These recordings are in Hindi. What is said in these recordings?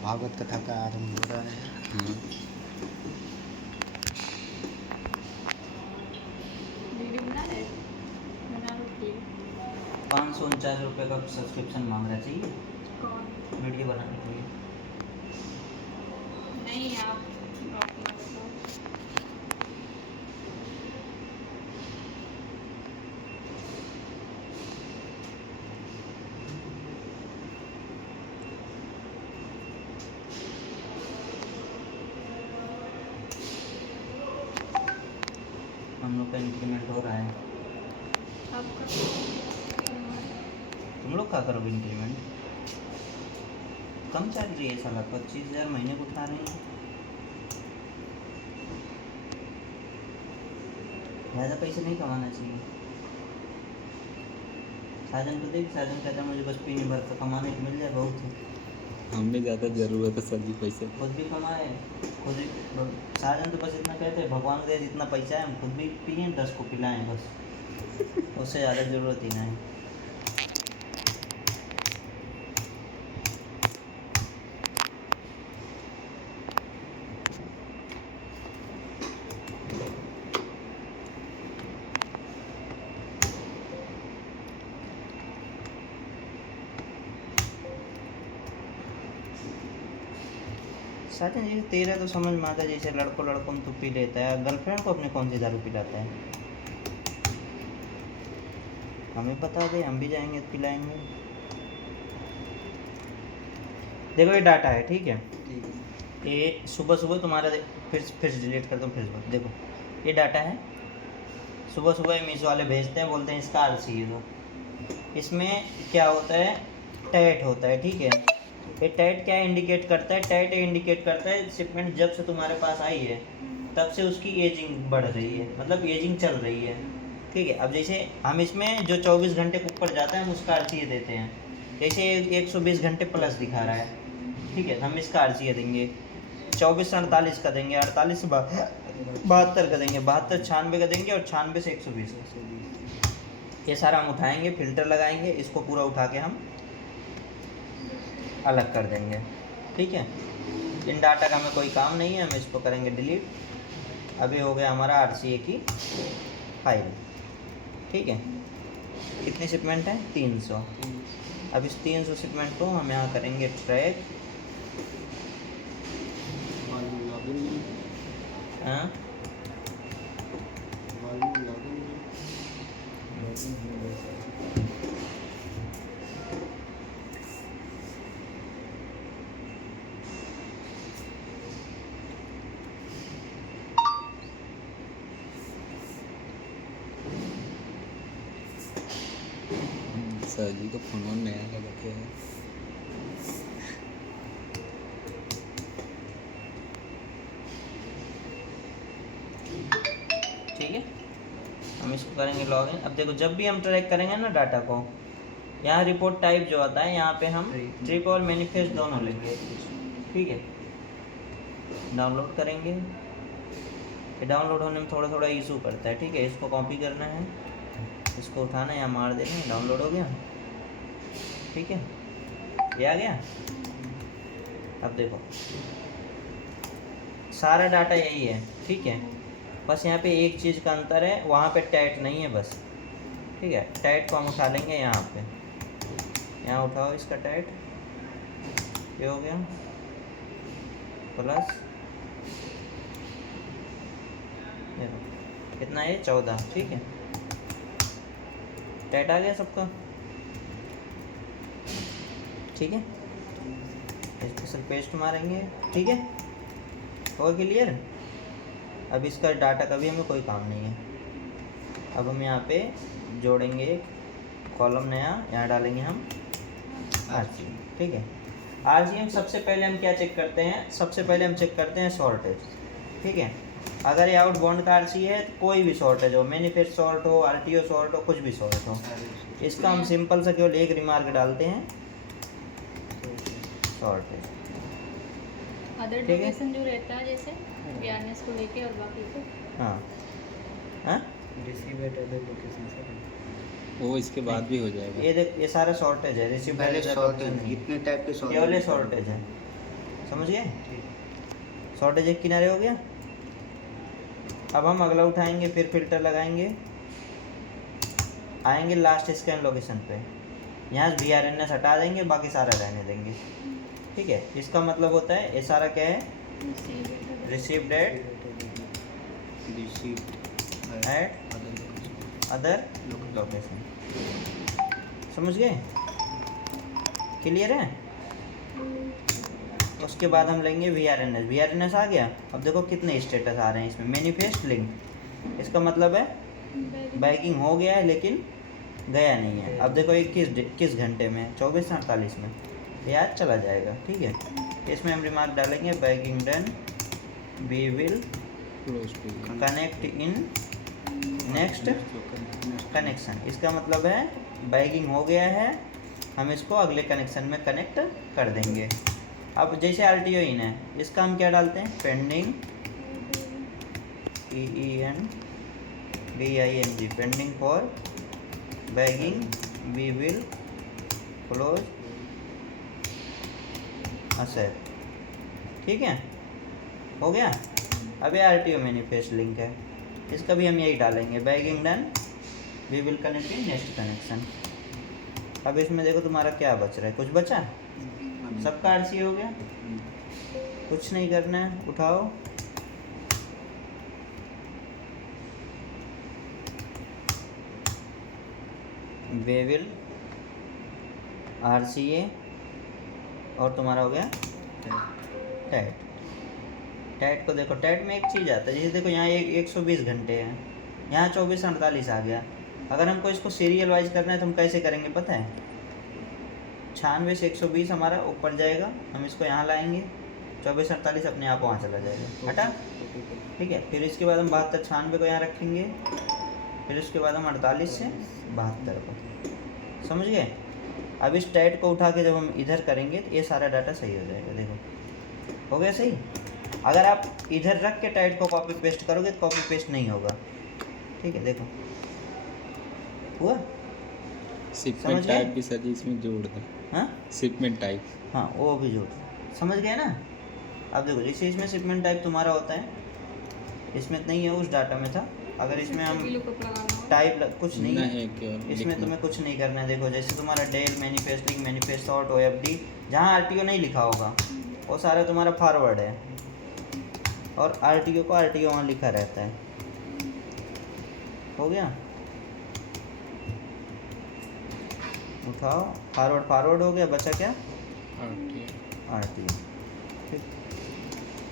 भागवत कथा का आरंभ हो रहा है। वीडियो बना रहे बना लो प्लीज। 549 रुपये का सब्सक्रिप्शन मांग रहा चाहिए कौन? वीडियो बनाने के लिए। नहीं आप अपना बताओ। हम लोग का इंक्रीमेंट हो रहा है। आपका तुम लोग क्या करोगे इंक्रीमेंट? कम चल रही है साला, 25,000 महीने को उठा रहे हैं। ज़्यादा पैसे नहीं कमाना चाहिए। साजन को देख, साजन कहता है मुझे बस पीने भर का कमाने को मिल जाए बहुत है। हमने ज़्यादा ज़रूरत है सर जी पैसे। खुद भी कमाए, खुद भी। साजन तो बस इतना कहते हैं भगवान के जितना पैसा है हम खुद भी पिए 10 को पिलाएं बस, उससे ज़्यादा ज़रूरत ही नहीं। साजन जी तेरा तो समझ में आता है, जैसे लड़कों में तो पी लेता है, गर्लफ्रेंड को अपने कौन सी दारू पिलाता है? हमें बता दे, हम भी जाएंगे पिलाएंगे। देखो ये डाटा है, ठीक है? ये सुबह सुबह तुम्हारा फिर से डिलीट कर दो फेसबुक। देखो ये डाटा है, सुबह सुबह मीशो वाले भेजते हैं, बोलते हैं इसका आरसी है। तो इसमें क्या होता है, टैट होता है, ठीक है? ये टैट क्या इंडिकेट करता है? टैट इंडिकेट करता है शिपमेंट जब से तुम्हारे पास आई है तब से उसकी एजिंग बढ़ रही है, मतलब एजिंग चल रही है, ठीक है? अब जैसे हम इसमें जो 24 घंटे के ऊपर जाता है हम उसका आरसीए देते हैं। जैसे 120 घंटे प्लस दिखा रहा है, ठीक है? हम इसका आरसीए देंगे 24 से 48 का देंगे, 48 से 72 का देंगे, 72 96 का देंगे और 96 से 120। ये सारा हम उठाएंगे, फिल्टर लगाएंगे, इसको पूरा उठा के हम अलग कर देंगे, ठीक है? इन डाटा का हमें कोई काम नहीं है, हम इसको करेंगे डिलीट। अभी हो गया हमारा आरसीए की फाइल, ठीक है? कितनी शिपमेंट है? 300। अब इस 300 शिपमेंट को हम यहाँ करेंगे ट्रैक। हाँ सर जी का फोन नया लगा के है। ठीक है, हम इसको करेंगे लॉगिन। अब देखो जब भी हम ट्रैक करेंगे ना डाटा को, यहाँ रिपोर्ट टाइप जो आता है यहाँ पे हम ट्रिप और मैनिफेस्ट दोनों लेंगे, ठीक है? डाउनलोड करेंगे, ये डाउनलोड होने में थोड़ा थोड़ा इशू करता है, ठीक है? इसको कॉपी करना है, इसको उठाना है या मार देना है, डाउनलोड हो गया, ठीक है? ये आ गया। अब देखो सारा डाटा यही है, ठीक है? बस यहाँ पे एक चीज़ का अंतर है, वहाँ पे टैट नहीं है बस, ठीक है? टैट को हम उठा लेंगे यहाँ पे, यहाँ उठाओ इसका टैट, ये हो गया प्लस, देखो कितना है 14, ठीक है? टैट आ गया सबका, ठीक है? इस पर सिर्फ पेस्ट मारेंगे, ठीक है? हो क्लियर? अब इसका डाटा का भी हमें कोई काम नहीं है। अब हम यहाँ पे जोड़ेंगे एक कॉलम नया, यहाँ डालेंगे हम आरसीएम, ठीक है? आरसीएम सबसे पहले हम क्या चेक करते हैं? सबसे पहले हम चेक करते हैं शॉर्टेज, ठीक है? अगर ये आउटबाउंड का आरसी है तो कोई भी शॉर्टेज हो, मैनिफेस्ट शॉर्ट हो, आरटीओ शॉर्ट हो, कुछ भी शॉर्ट हो, इसका हम सिंपल सा केवल एक रिमार्क डालते हैं, शॉर्टेज। अदर ठीक है। डोनेशन जो रहता है जैसे ज्ञानेश को लेके और बाकी को हाँ हाँ, receive at other location sir. वो इसके बाद भी हो जाएगा। ये देख, ये सारा शॉर्टेज है, रिसीव पहले शॉर्टेज कितने टाइप के ये वाले शॉर्टेज है, समझ गए? शॉर्टेज एक किनारे हो गया। अब हम अगला उठाएंगे, फिर फिल्टर लगाएंगे, आएंगे लास्ट स्कैन लोकेशन पे, यहाँ VRNS हटा देंगे, बाकी सारा रहने देंगे। ठीक है, इसका मतलब होता है ये सारा क्या है, रिसीव्ड एट अदर लोकेशन। समझ गए? क्लियर है? उसके बाद हम लेंगे VRNS आ गया। अब देखो कितने स्टेटस आ रहे हैं इसमें। मैनिफेस्ट लिंक, इसका मतलब है बैगिंग हो गया है लेकिन गया नहीं है। अब देखो ये किस घंटे में, 24 से 48 में ये आज चला जाएगा। ठीक है, इसमें हम रिमार्क डालेंगे bagging done, we will connect in next connection. इसका मतलब है बैगिंग हो गया है, हम इसको अगले कनेक्शन में कनेक्ट कर देंगे। अब जैसे RTO इन है, इसका हम क्या डालते हैं, pending PENDING, pending for bagging, we will close asset. ठीक है, हो गया। अब ये RTO मैनिफेस्ट लिंक है, इसका भी हम यही डालेंगे, bagging done, we will connect in next connection. अब इसमें देखो तुम्हारा क्या बच रहा है, कुछ बचा? सबका RC हो गया, कुछ नहीं करना है, उठाओ वे विल RCA और तुम्हारा हो गया टैट। टैट को देखो, टैट में एक चीज़ आता है, जैसे देखो यहाँ 120 घंटे हैं, यहाँ 24 से 48 आ गया। अगर हमको इसको सीरियल वाइज करना है तो हम कैसे करेंगे पता है, 96 से 120 हमारा ऊपर जाएगा, हम इसको यहाँ लाएंगे, 24 48 अपने आप वहाँ चला जाएगा, हटा। ठीक है, फिर इसके बाद हम 72 96 को यहाँ रखेंगे, फिर उसके बाद हम 48 से 72 को। समझ गए? अब इस टैट को उठा के जब हम इधर करेंगे तो ये सारा डाटा सही हो जाएगा। देखो हो गया सही। अगर आप इधर रख के टैट को कॉपी पेस्ट करोगे तो कॉपी पेस्ट नहीं होगा। ठीक है, देखो हुआ। शिपमेंट टाइप भी सर जी इसमें जोड़ दो। हाँ, शिपमेंट टाइप, हाँ वो भी जोड़, समझ गए ना? अब देखो जैसे इसमें शिपमेंट टाइप तुम्हारा होता है, इसमें नहीं है, उस डाटा में था। अगर इसमें हम टाइप कुछ नहीं है, इसमें तुम्हें कुछ नहीं करना है। देखो जैसे तुम्हारा डेल, मैनिफेस्टिंग, मैनिफेस्ट शॉर्ट, OFD, जहाँ RTO नहीं लिखा होगा वो सारा तुम्हारा फॉरवर्ड है, और RTO को RTO वहाँ लिखा रहता है। हो गया, उठाओ, फॉरवर्ड हो गया, बचा क्या, RTO। ठीक,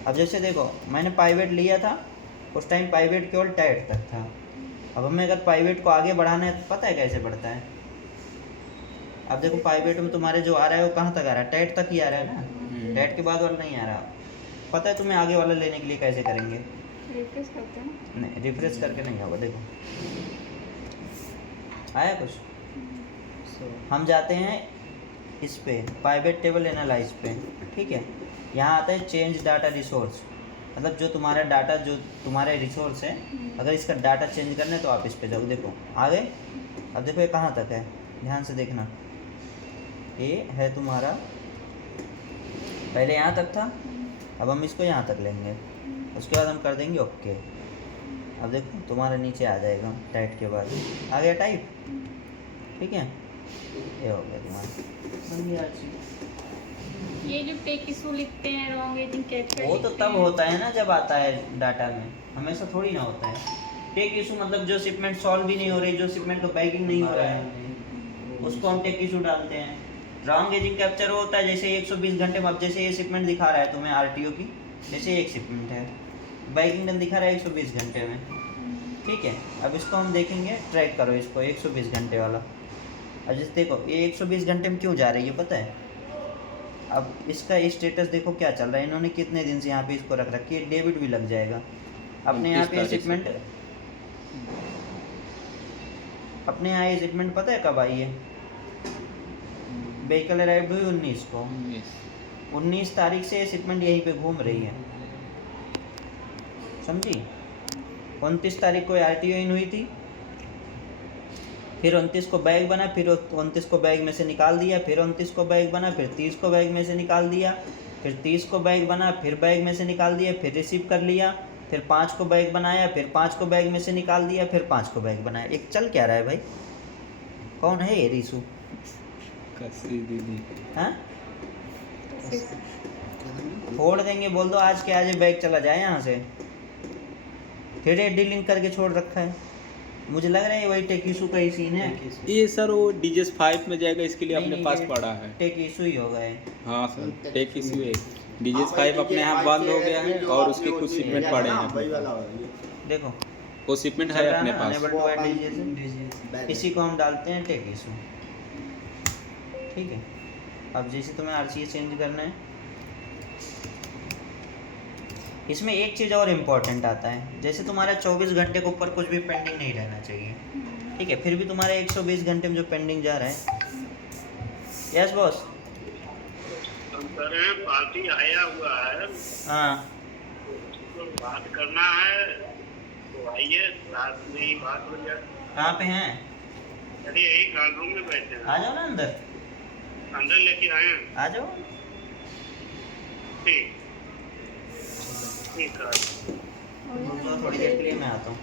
अब जैसे देखो मैंने पाइवेट लिया था, उस टाइम पाइवेट केवल टैट तक था। अब हमें अगर पाइवेट को आगे बढ़ाना है तो पता है कैसे बढ़ता है। अब देखो पाइवेट में तुम्हारे जो आ रहा है वो कहाँ तक आ रहा है, टैट तक ही आ रहा है ना, टैट के बाद वाला नहीं आ रहा। पता है तुम्हें आगे वाला लेने के लिए कैसे करेंगे, रिफ्रेश करते हैं? नहीं, रिफ्रेश करके नहीं होगा। देखो आया कुछ, हम जाते हैं इस पे पाइवेट टेबल एनालाइज पे। ठीक है, यहाँ आता है चेंज डाटा रिसोर्स, मतलब जो तुम्हारा डाटा, जो तुम्हारे रिसोर्स है, अगर इसका डाटा चेंज करना है तो आप इस पे जाओ। देखो आ गए। अब देखो ये कहाँ तक है, ध्यान से देखना, ये है तुम्हारा, पहले यहाँ तक था, अब हम इसको यहाँ तक लेंगे, उसके बाद हम कर देंगे ओके। अब देखो तुम्हारा नीचे आ जाएगा टाइप के बाद, आ गया टाइप। ठीक है, ये हो गया तुम्हारा, बन गया RC। ये जो टेक इशू लिखते हैं, रॉन्ग एजिंग कैप्चर, वो तो तब होता है ना जब आता है डाटा में, हमेशा थोड़ी ना होता है। टेक इशू मतलब जो शिपमेंट सॉल्व भी नहीं हो रही, जो शिपमेंट का बैगिंग नहीं हो रहा है, उसको हम टेक इशू डालते हैं। रॉन्ग एजिंग कैप्चर होता है जैसे 120 घंटे में, अब जैसे ये शिपमेंट दिखा रहा है तुम्हें RTO की, जैसे एक शिपमेंट है, बैगिंग डन दिखा रहा है 120 घंटे में। ठीक है, अब इसको हम देखेंगे, ट्रैक करो इसको 120 घंटे वाला। अब जैसे देखो ये 120 घंटे में क्यों जा रही है पता है, अब इसका स्टेटस देखो क्या चल रहा है, इन्होंने कितने दिन से यहाँ पे इसको रख रखी है, डेबिट भी लग जाएगा। अपने यहाँ पे शिपमेंट, अपने यहाँ ये शिपमेंट पता है कब आई है, व्हीकल अराइव्ड हुई 19 को, 19 तारीख से ये शिपमेंट यहीं पे घूम रही है, समझी। 29 तारीख को RTO इन हुई थी, फिर 29 को बैग बना, फिर 29 को बैग में से निकाल दिया, फिर 29 को बैग बना, फिर 30 को बैग में से निकाल दिया, फिर 30 को बैग बना, फिर बैग में से निकाल दिया, फिर रिसीव कर लिया, फिर 5 को बैग बनाया, फिर 5 को बैग में से निकाल दिया, फिर 5 को बैग बनाया। एक चल क्या रहा है भाई? कौन है ये रीसू? कसरी दीदी। हाँ, फोड़ देंगे, बोल दो आज के आज बैग चला जाए यहाँ से। फिर ये डीलिंग करके छोड़ रखा है। मुझे लग रहा है वही टेक इशू का ही सीन है। ये सर वो डीजेस 5 में जाएगा, इसके लिए नहीं, अपने नहीं, पास ये पड़ा है। टेक इशू ही होगा ये। हाँ सर, टेक इशू है। डीजेस 5 अपने यहाँ बंद हो गया है और उसके कुछ शिपमेंट पड़े हैं अपने पास। देखो वो शिपमेंट है अपने पास। Unable to add DJs, इसी को हम डालते हैं टेक इशू। ठीक है, अब जैसे तुम्हें RCA चेंज करना है, इसमें एक चीज़ और इम्पोर्टेंट आता है। जैसे तुम्हारा 24 घंटे के ऊपर कुछ भी पेंडिंग नहीं रहना चाहिए, ठीक है? फिर भी तुम्हारा 120 घंटे में जो पेंडिंग जा रहा है। Yes boss. सर पार्टी आया हुआ है, हाँ, तो बात करना है तो आइए, रात में ही बात हो जाए। कहाँ पे हैं? अरे यही कार्ड रूम में बैठे हैं। आ जाओ ना अंदर, अंदर लेके आए हैं। आ जाओ। ठीक ठीक है। थोड़ी देर के लिए मैं आता हूँ।